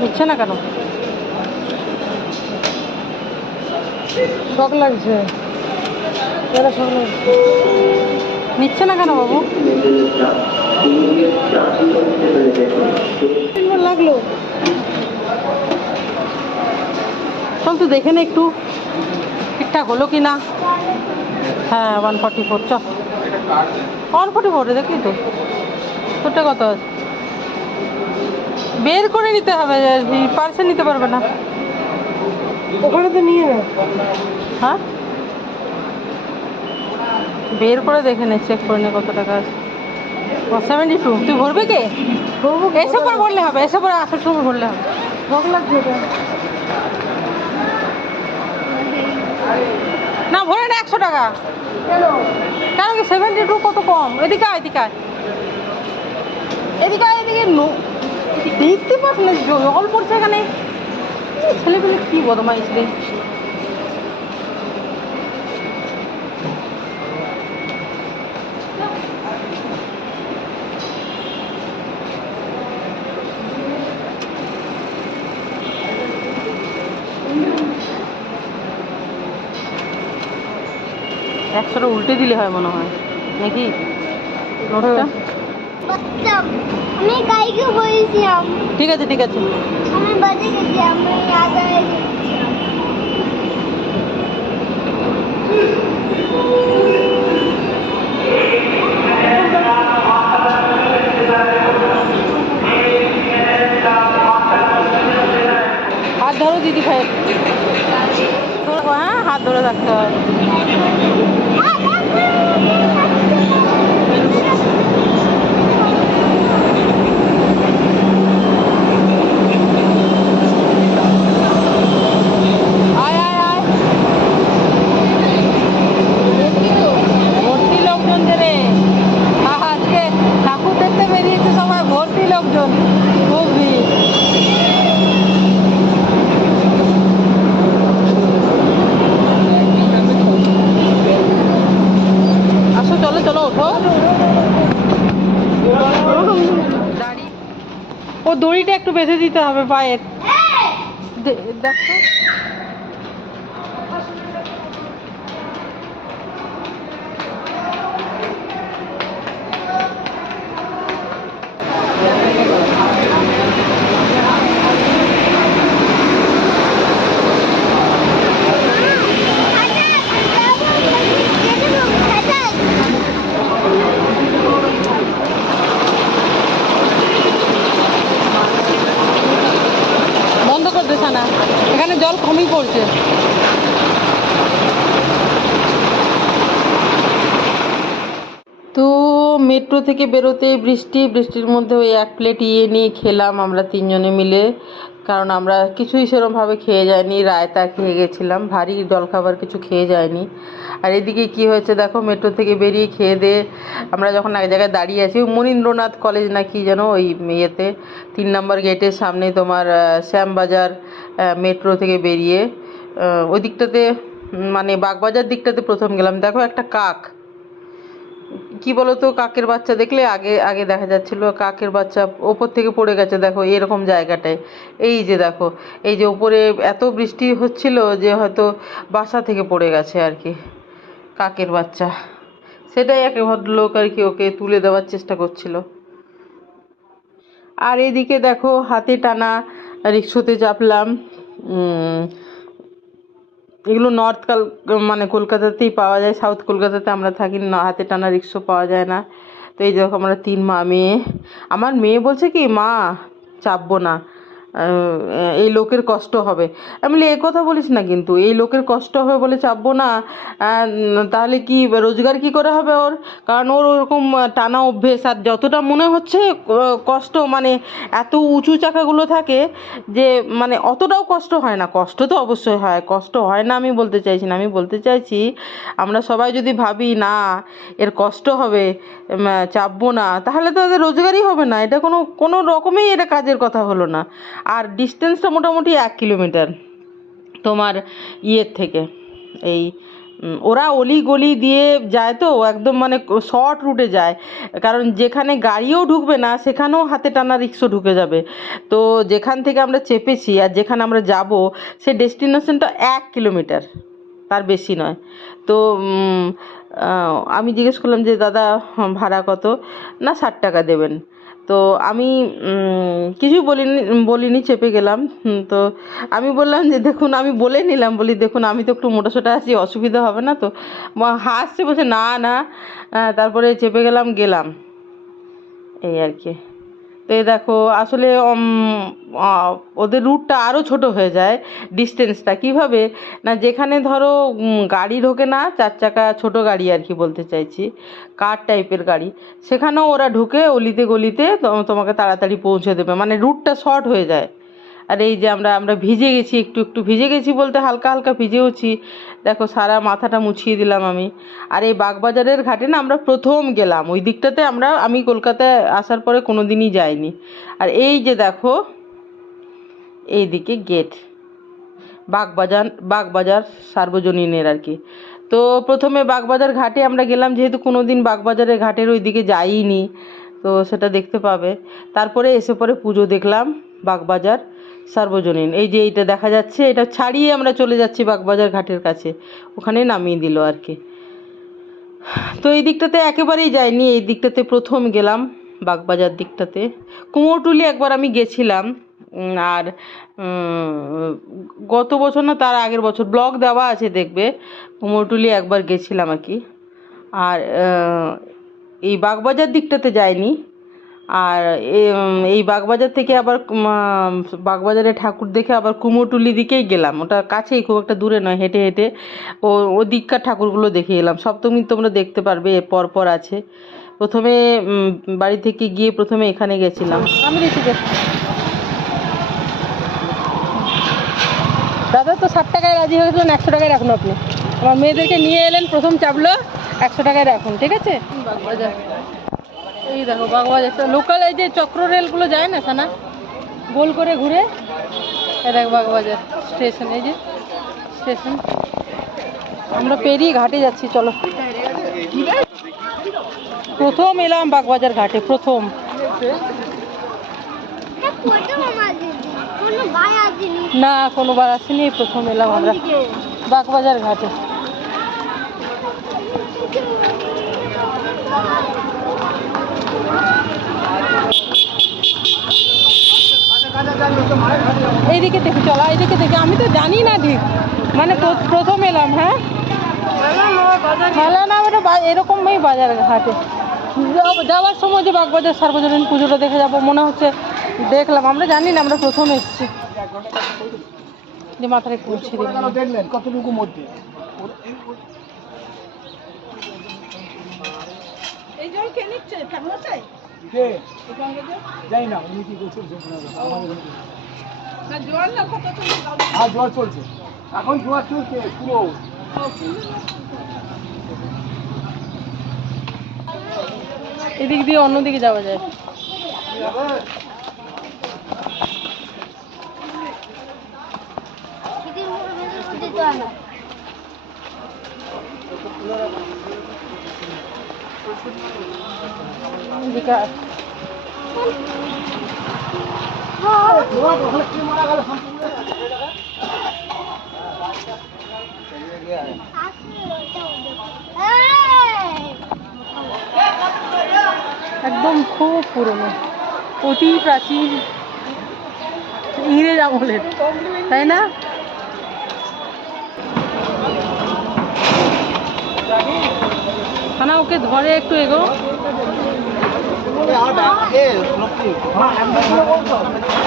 নিচ্ছে না কেন? শখ লাগছে, শখ লাগছে। নিচ্ছে না কেন বাবু? লাগলো, চল তো দেখে নে একটু ঠিকঠাক হলো কি না। হ্যাঁ 144, চল 144 দেখলি তো, তোরটা কত আছে? বের করে নিতে হবে, পার্সে নিতে পারবে না ওখানে তো নিয়ে না। হ্যাঁ বের করে দেখে নে, চেক করে নে কত টাকা আছে। 72, তুই ভরবে কে? এসে পর ভরলে হবে, এসে পরে আসার সময় ভরলে হবে। ভোগ লাগছে না, ভরে না 100 টাকা। কেন কি 72 কত কম? এদিকে আয়, এদিকে আয়, এদিকে আয়, এদিকে দেখতে পাস না জল পড়ছে এখানে। ছেলেগুলো কি বদমাইশ রে। একশোটা উল্টে দিলে হয় মনে হয় নাকি নোটটা? আমি কাইকে বলেছিলাম। ঠিক আছে ঠিক আছে, আমি বাজে গেছি, আমি আগে হাত ধরো দিদি ভাই। হ্যাঁ হাত ধরে থাকতে হয়। আয় আয় আয়, ভর্তি লোকজন রে। আজকে ঠাকুর দেখতে বেরিয়েছে সবাই, ভর্তি লোকজন, খুব ভিড়। আসো চলো চলো ওঠো। ও দড়িটা একটু বেঁধে দিতে হবে পায়ের, দেখো। বন্ধ করে দিস না, এখানে জল কমই পড়ছে। তো মেট্রো থেকে বেরোতে বৃষ্টির মধ্যে ওই 1 প্লেট নিয়ে খেলাম আমরা 3 জনে মিলে, কারণ আমরা কিছুই সেরমভাবে খেয়ে যাইনি, রায়তা খেয়ে গেছিলাম, ভারী জলখাবার কিছু খেয়ে যায়নি। আর এদিকে কি হয়েছে দেখো, মেট্রো থেকে বেরিয়ে খেয়ে দিয়ে আমরা যখন এক জায়গায় দাঁড়িয়ে আছি, মনীন্দ্রনাথ কলেজ না কি যেন ওই ইয়েতে 3 নম্বর গেটের সামনে তোমার শ্যামবাজার, মেট্রো থেকে বেরিয়ে ওই দিকটাতে মানে বাগবাজার দিকটাতে প্রথম গেলাম। দেখো একটা কাক, কি বলতো, কাকের বাচ্চা দেখলে আগে আগে দেখা যাচ্ছিল, কাকের বাচ্চা ওপর থেকে পড়ে গেছে দেখো এরকম জায়গাটায়। এই যে দেখো, এই যে উপরে এত বৃষ্টি হচ্ছিল যে হয়তো বাসা থেকে পড়ে গেছে আর কি কাকের বাচ্চা। সেটাই এক ভদ্রলোক আর কি ওকে তুলে দেওয়ার চেষ্টা করছিল। আর এদিকে দেখো হাতে টানা রিক্সাতে চাপলাম। এগুলো মানে কলকাতাতেই পাওয়া যায়, সাউথ কলকাতাতে আমরা থাকি না, হাতে টানা রিক্সা পাওয়া যায় না। তো এই দেখো আমরা 3 মা মেয়ে। আমার মেয়ে বলছে কি, মা চাপবো না, এই লোকের কষ্ট হবে। আমি বলি এ কথা বলিস না, কিন্তু এই লোকের কষ্ট হবে বলে চাপবো না, তাহলে কি রোজগার কি করে হবে ওর? কারণ ওর ওরকম টানা অভ্যেস, আর যতটা মনে হচ্ছে কষ্ট, মানে এত উঁচু চাকাগুলো থাকে যে মানে অতটাও কষ্ট হয় না। কষ্ট তো অবশ্যই হয়, কষ্ট হয় না আমি বলতে চাইছি না, আমি বলতে চাইছি আমরা সবাই যদি ভাবি না এর কষ্ট হবে, চাপবো না, তাহলে তো তাদের রোজগারই হবে না। এটা কোনো কোনো রকমেই এটা কাজের কথা হলো না। আর ডিস্টেন্সটা মোটামুটি 1 কিলোমিটার তোমার ইয়ের থেকে, এই ওরা অলি গলি দিয়ে যায় তো একদম মানে শর্ট রুটে যায়, কারণ যেখানে গাড়িও ঢুকবে না সেখানেও হাতে টানা রিক্সা ঢুকে যাবে। তো যেখান থেকে আমরা চেপেছি আর যেখানে আমরা যাব সে ডেস্টিনেশনটা 1 কিলোমিটার, তার বেশি নয়। তো আমি জিজ্ঞেস করলাম যে দাদা ভাড়া কত? না 60 টাকা দেবেন। তো আমি কিছুই বলিনি, চেপে গেলাম। তো আমি বললাম যে দেখুন, আমি বলে নিলাম, বলি দেখুন আমি তো একটু মোটাসোটা আছি, অসুবিধা হবে না তো? হাসছে, বলছে না না। তারপরে চেপে গেলাম এই আর কি। তো এই দেখো আসলে ওদের রুটটা আরও ছোট হয়ে যায়, ডিস্টেন্সটা কীভাবে না, যেখানে ধরো গাড়ি ঢোকে না, 4 চাকা ছোট গাড়ি আর কি বলতে চাইছি, কার টাইপের গাড়ি, সেখানেও ওরা ঢুকে অলিতে গলিতে তোমাকে তাড়াতাড়ি পৌঁছে দেবে, মানে রুটটা শর্ট হয়ে যায়। আর এই যে আমরা ভিজে গেছি, একটু ভিজে গেছি বলতে হালকা হালকা ভিজেওছি, দেখো সারা মাথাটা মুছিয়ে দিলাম আমি। আর এই বাগবাজারের ঘাটে না আমরা প্রথম গেলাম, ওই দিকটাতে আমি কলকাতায় আসার পরে কোনো দিনই যাইনি। আর এই যে দেখো এইদিকে গেট, বাগবাজার সার্বজনীনের আর কি। তো প্রথমে বাগবাজার ঘাটে আমরা গেলাম, যেহেতু কোনো দিন বাগবাজারের ঘাটের ওই দিকে যাইনি, তো সেটা দেখতে পাবে। তারপরে এসে পরে পুজো দেখলাম বাগবাজার সার্বজনীন। এই যে এইটা দেখা যাচ্ছে, এটা ছাড়িয়ে আমরা চলে যাচ্ছি বাগবাজার ঘাটের কাছে, ওখানে নামিয়ে দিল আর কি। তো এই দিকটাতে একেবারেই যাইনি, এই দিকটাতে প্রথম গেলাম বাগবাজার দিকটাতে। কুমোরটুলি একবার আমি গেছিলাম, আর গত বছর না তার আগের বছর ব্লগ দেওয়া আছে দেখবে, কুমোরটুলি একবার গেছিলাম আর কি। আর এই বাগবাজার দিকটাতে যাইনি। আর এই বাগবাজার থেকে আবার বাগবাজারে ঠাকুর দেখে আবার কুমোরটুলি দিকেই গেলাম, ওটা কাছেই, খুব একটা দূরে নয়, হেঁটে হেঁটে ও দিককার ঠাকুরগুলো দেখে এলাম। সপ্তমী তোমরা দেখতে পারবে, পর আছে। প্রথমে বাড়ি থেকে গিয়ে প্রথমে এখানে গেছিলাম। আমি দেখি দাদা তো 60 টাকায় রাজি হয়েছিলেন, 100 টাকায় রাখুন আপনি। আমার মেয়েদেরকে নিয়ে এলেন, প্রথম চাপলো 100 টাকায় রাখুন, ঠিক আছে? বাগবাজার, এই দেখো বাগবাজারটা লোকাল, এই যে চক্র রেলগুলো যায় না সানা, গোল করে ঘুরে, এই দেখো বাগবাজার স্টেশন, এই যে স্টেশন। আমরা পেরিয়ে ঘাটে যাচ্ছি, চলো। প্রথম এলাম বাগবাজার ঘাটে, প্রথম। না কোনোবার আসিনি, প্রথম এলাম আমরা বাগবাজার ঘাটে। এইদিকে দেখি, চলো এইদিকে দেখি, আমি তো জানি না ঠিক, মানে প্রথম এলাম। হ্যাঁ মেলা না, ওটা এরকমই বাজার ঘাটে যাওয়ার সময় যে বাগবাজার সার্বজনীন পুজোটা দেখে যাবো মনে হচ্ছে, দেখলাম। আমরা জানি না, আমরা প্রথম এসেছি। যে মাথাটা একটু মুছিয়ে দিলাম। কতটুকু মধ্যে এই জল কে নিচ্ছে? ঠাকুমাশাই যাই না, উনি কি করছেন জল না কত? আর জোয়ার চলছে, এখন জোয়ার চলছে পুরো। এদিক দিয়ে অন্যদিকে যাওয়া যায়। একদম খুব পুরনো, অতি প্রাচীন, ইংরেজ আমলের, তাই না? সানা ওকে ধরে একটু এগো।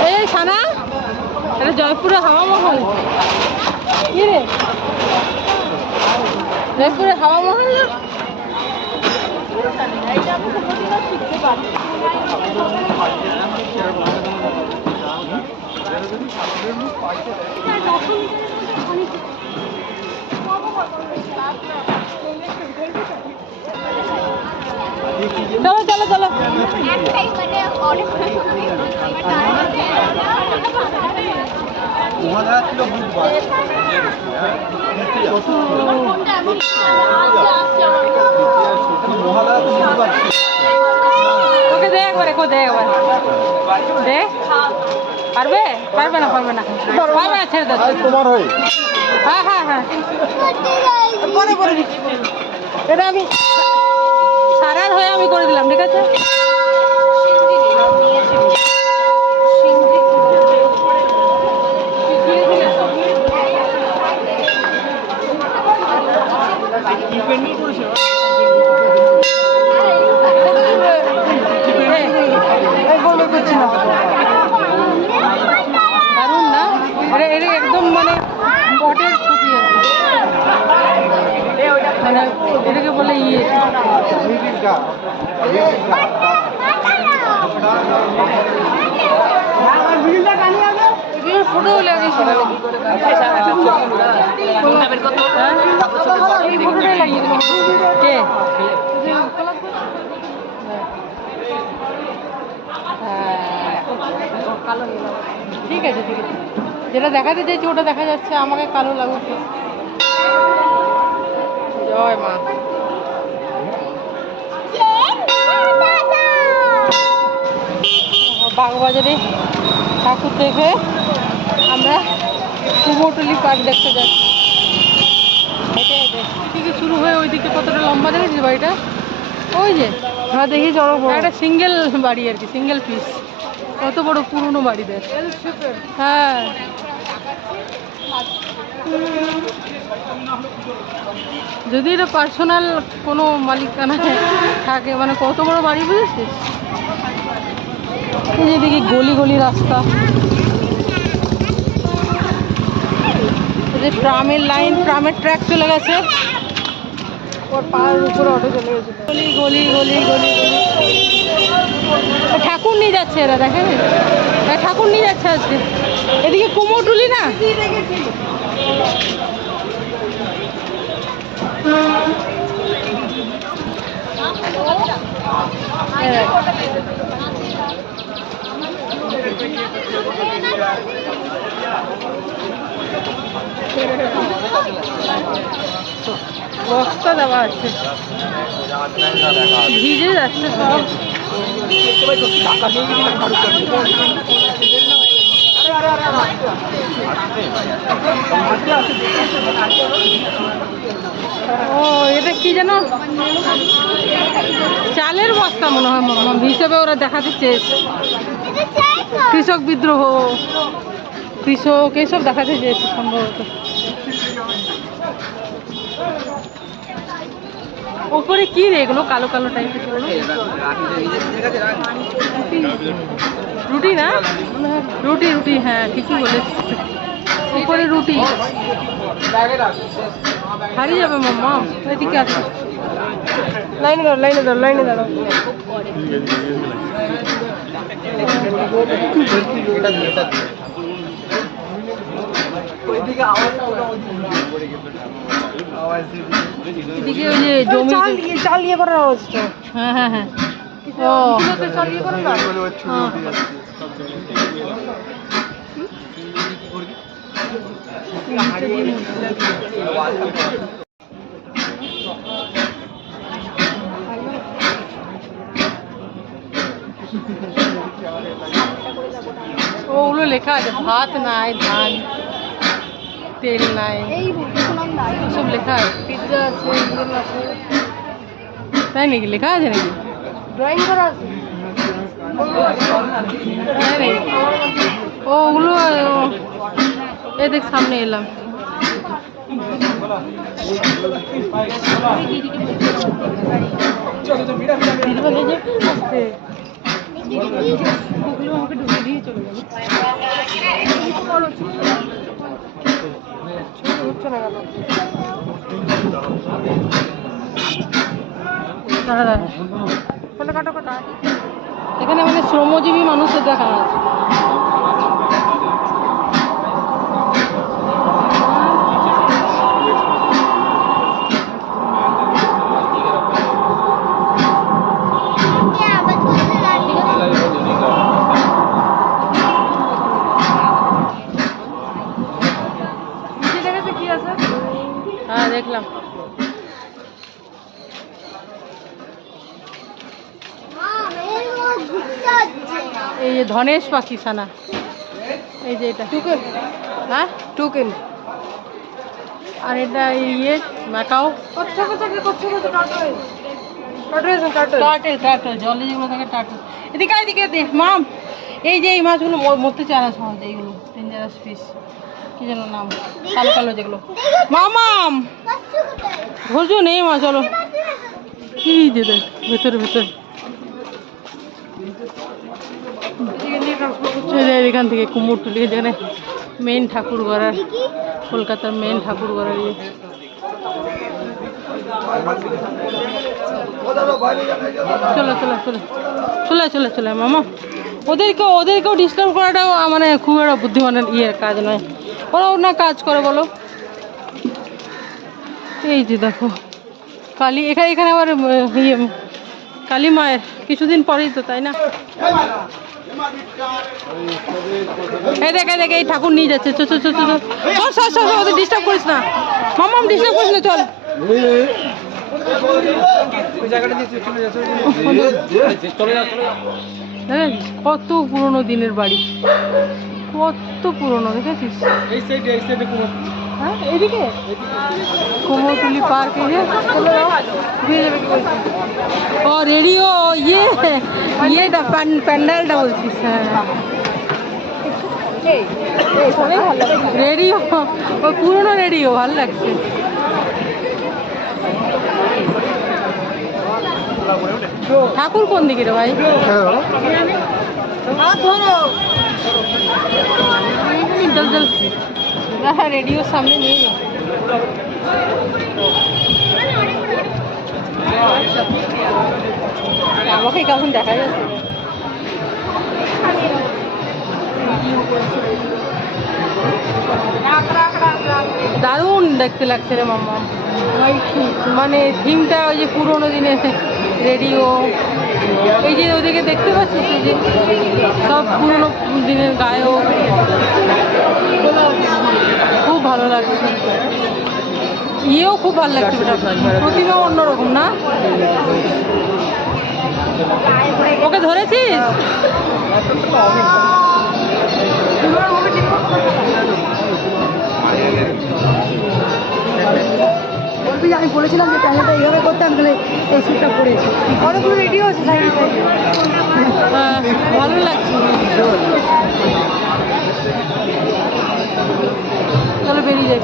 এই সানা, এটা জয়পুরের হাওয়া মহল। কি রে, জয়পুরের হাওয়া মহল না? চলো চলো চলো। মহারাজ ছিল বুধবার। মহালয়া তো বুধবার ছিল। ওকে দে একবারে, দে একবার, দে। পারবে? পারবে না, পারবে না, পারবে না, ছেড়ে দাও। তোমার হয়ে হ্যাঁ হ্যাঁ হ্যাঁ, পরে পরে দিচ্ছি। এটা আমি সারার হয়ে আমি করে দিলাম, ঠিক আছে? দারুণ না? এটা এটা একদম মানে বটের ছবি আর কি। মানে এটাকে বলে ইয়ে ফটো লাগিয়েছিল, এই ফটোটাই লাগিয়েছিল কে? ঠিক আছে, ঠিক আছে, যেটা দেখাতে চাইছি ওটা দেখা যাচ্ছে, আমাকে কালো লাগুচ্ছে। জয় মা। বাগবাজারে ঠাকুর দেখে আমরা কুমোরটুলি পার্ক দেখতে যাচ্ছি। হেঁটে হেঁটে থেকে শুরু হয়ে ওইদিকে কতটা লম্বা দেখেছিস বাড়িটা? ওই যে হ্যাঁ দেখি চলো একটা সিঙ্গেল বাড়ি আর কি, সিঙ্গেল পিস। কত বড় পুরনো বাড়ি দেখ। হ্যাঁ, যদি এটা পার্সোনাল কোনো মালিকানা থাকে, মানে কত বড় বাড়ি বুঝেছিস? এই যে দেখি গলি গলি রাস্তা, এই যে ট্রামের লাইন, ট্রামের ট্র্যাক চলে গেছে, ওর পায়ের উপরে অটো চলে গেছে। গলি গলি গলি গলি গলি। ঠাকুর নিয়ে যাচ্ছে এরা, দেখেন ঠাকুর নিয়ে যাচ্ছে আজকে। এদিকে কুমোরটুলি না, বস্তা দেওয়া আছে, ভিজে যাচ্ছে সব। ও এটা কি যেন চালের বস্তা মনে হয় হিসেবে ওরা দেখাতে চেয়েছে। কৃষক বিদ্রোহ, কৃষক এইসব দেখাতে চেয়েছে সম্ভবত। ওপরে কি রে এগুলো কালো কালো টাইপের? রুটি না? রুটি রুটি, হ্যাঁ ঠিকই বলেছিস, উপরে রুটি। হারিয়ে যাবে মাম্মা, এদিকে আছে। লাইনে দাঁড়ো, লাইনে দাঁড়ো, লাইনে দাঁড়ো। এদিকে ওই যে জমি চাল ইয়ে করার অবস্থা। হ্যাঁ হ্যাঁ হ্যাঁ, ও চাল ইয়ে করে না। ওগুলো লেখা আছে, ভাত নাই, ধান, তেল নাই, সব লেখা আছে। পিৎজা আছে, তাই নাকি? লেখা আছে নাকি? ড্রয়িং করা আছে? তাই নাকি? ওগুলো এ দেখ সামনে এলাম। আমাকে ঢুকে দিয়ে চলে যাবে, হচ্ছে না কেন? কাটো কাটো। এখানে মানে শ্রমজীবী মানুষের দেখানো আছে। ধনেশ পাখি ছানা, এই যে এটা টুকেন, হ্যাঁ টুকেন, আর এটা ইয়ে ম্যাকাও, টার্টেল টার্টেল, জলে যেগুলো থাকে টার্টেল। এদিকে এদিকে দে মাম, এই যে এই মাছগুলো মরতে চায় না সহজে, এইগুলো ডেঞ্জারাস ফিশ, কি যেন নাম, কালো কালো যেগুলো। মামাম ধৈর্য নেই মা, চলো। কি যে দেখ ভেতরে ভেতরে, এখান থেকে কুমোরটুলি, যেখানে মেন ঠাকুর ঘর, কলকাতার মেন ঠাকুর ঘর। চলো চলো চলো চলে চলে চলে মামা, ওদেরকেও ডিস্টার্ব করাটাও মানে খুব একটা বুদ্ধিমানের কাজ নয়, ওরাও না কাজ করে বলো। এই যে দেখো কালী, এখানে আবার কালী মায়ের কিছুদিন পরেই তো, তাই না? এই দেখ এই ঠাকুর নিয়ে যাচ্ছে, চল চল চল চল, ওদের ডিস্টার্ব করিস না মামাম, ডিস্টার্ব করিস না, চল। কত পুরনো দিনের বাড়ি, কত পুরনো, দেখেছিস? হ্যাঁ এইদিকে কুমোরটুলি পার্ক, এই যে ও রেডিও, ইয়েটা প্যান্ডেলটা বলছিস? হ্যাঁ রেডিও, ওই পুরনো রেডিও ভালো লাগছে। ঠাকুর কোন দিকে রে ভাই? চল চল, হ্যাঁ রেডিওর সামনে নিয়ে যাও। আমাকে কেমন দেখা যাচ্ছে, দারুণ দেখতে লাগছে রে মাম্মা, মানে থিমটা ওই যে পুরোনো দিনের রেডিও, এই যে ওদিকে দেখতে পাচ্ছিস, এই যে সব পুরোনো দিনের গায়ক, খুব ভালো লাগছে। ইয়েও খুব ভালো লাগছে, প্রতিমা অন্যরকম না? ওকে ধরেছিস? আমি বলেছিলাম যে প্যানেলটা এইভাবে করতাম, তাহলে এই শ্যুটটা করেছি। অনেকগুলো রেডিও আছে সাইডে সাইডে, ভালো লাগছে। চলো বেরিয়ে যাই।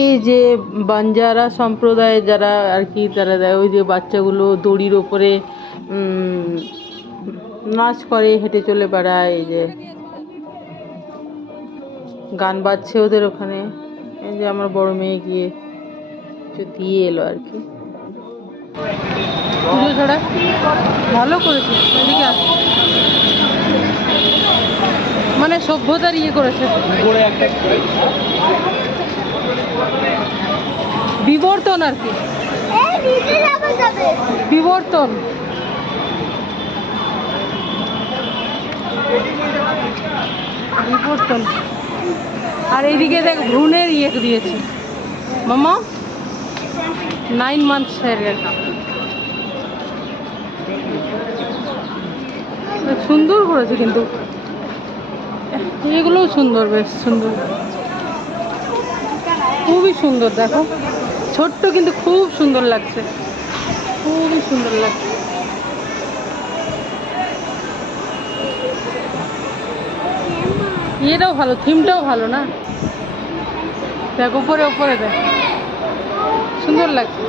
এই যে বাঞ্জারা সম্প্রদায়ের যারা আর কি, তারা দেয় ওই যে বাচ্চাগুলো দড়ির ওপরে নাচ করে, হেঁটে চলে বেড়ায়, এই যে গান বাজছে ওদের ওখানে। এই যে আমার বড় মেয়ে গিয়ে দিয়ে এলো আর কি, পুজো ছাড়া ভালো করেছে। এদিকে মানে সভ্যতার করেছে, বিবর্তন আর কি, বিবর্তন। বিবর্তন। আর এইদিকে দেখ ভ্রূণের দিয়েছে মামা, 9 months সুন্দর করেছে কিন্তু, এগুলোও সুন্দর, বেশ সুন্দর, খুবই সুন্দর। দেখো ছোট্ট কিন্তু খুব সুন্দর লাগছে, খুবই সুন্দর লাগছে। এটাও ভালো, থিমটাও ভালো না? দেখ উপরে উপরে দেখ, সুন্দর লাগছে।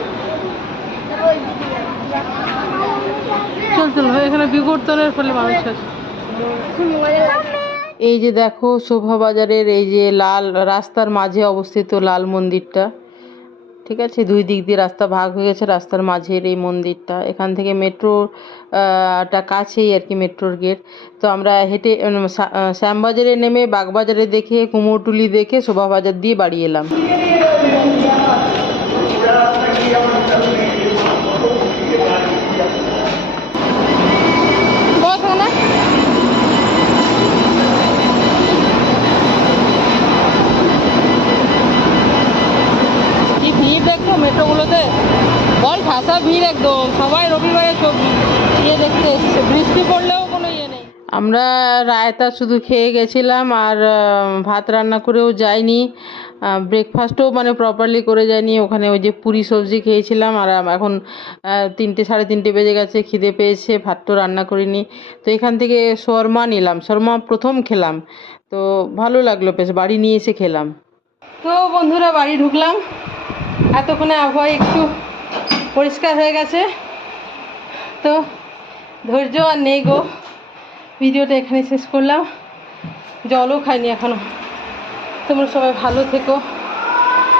চল চল, এখানে বিবর্তনের ফলে মানুষ আছে। এই যে দেখো শোভাবাজারের এই যে লাল রাস্তার মাঝে অবস্থিত লাল মন্দিরটা, ঠিক আছে? দুই দিক দিয়ে রাস্তা ভাগ হয়ে গেছে, রাস্তার মাঝের এই মন্দিরটা। এখান থেকে মেট্রোটা কাছেই আর কি, মেট্রোর গেট। তো আমরা হেঁটে শ্যামবাজারে নেমে বাগবাজারে দেখে, কুমোরটুলি দেখে, শোভাবাজার দিয়ে বাড়ি এলাম। কত রাস্তা ভিড় একদম, সবাই রবিবারে ইয়ে দেখতে এসছে, বৃষ্টি পড়লেও কোনো ইয়ে নেই। আমরা রায়তা শুধু খেয়ে গেছিলাম, আর ভাত রান্না করেও যাইনি, ব্রেকফাস্টও মানে প্রপারলি করে যাইনি। ওখানে ওই যে পুরি সবজি খেয়েছিলাম, আর এখন 3টে সাড়ে 3টে বেজে গেছে, খিদে পেয়েছে, ভাত তো রান্না করিনি। তো এখান থেকে শর্মা নিলাম, শর্মা প্রথম খেলাম, তো ভালো লাগলো বেশ, বাড়ি নিয়ে এসে খেলাম। তো বন্ধুরা বাড়ি ঢুকলাম, এতক্ষণে আবহাওয়া একটু পরিষ্কার হয়ে গেছে, তো ধৈর্য আর নেই গো, ভিডিওটা এখানে শেষ করলাম। জলও খাইনি এখনো। তোমরা সবাই ভালো থেকো,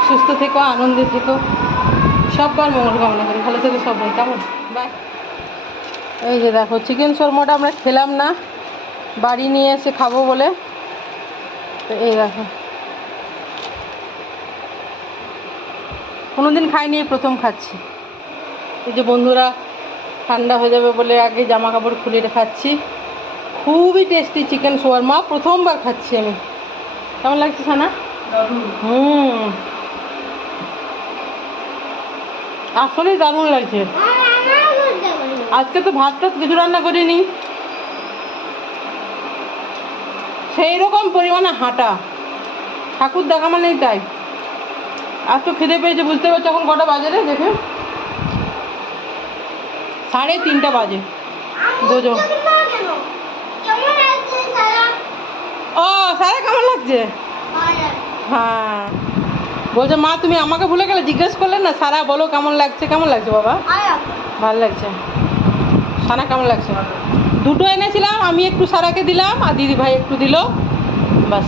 সুস্থ থেকো, আনন্দে থেকো, সবার মঙ্গল কামনা করি, ভালো থেকো সবাই, কেমন, বাই। এই যে দেখো চিকেন শর্মাটা আমরা খেলাম না, বাড়ি নিয়ে এসে খাবো বলে, তো এই দেখো কোনোদিন খাইনি, এই প্রথম খাচ্ছি। এই যে বন্ধুরা ঠান্ডা হয়ে যাবে বলে আগে জামা কাপড় খুলে খাচ্ছি। খুবই টেস্টি চিকেন শোয়ারমা, প্রথমবার খাচ্ছি আমি। কেমন লাগছে সানা? আসলেই দারুণ লাগছে। আজকে তো ভাত টাত কিছু রান্না করিনি, সেই রকম পরিমাণে হাঁটা, ঠাকুর দেখা মানেই তাই। এত খিদে পেয়েছে, বুঝতে পারছো এখন কটা বাজে রে, দেখে 3:30 বাজে। বোঝো ও সারা কেমন লাগছে? হ্যাঁ বলছে মা তুমি আমাকে ভুলে গেলে, জিজ্ঞেস করলে না, সারা বলো কেমন লাগছে। কেমন লাগছে বাবা? ভালো লাগছে। সানা কেমন লাগছে? দুটো এনেছিলাম, আমি একটু সারাকে দিলাম আর দিদি ভাই একটু দিল, বাস।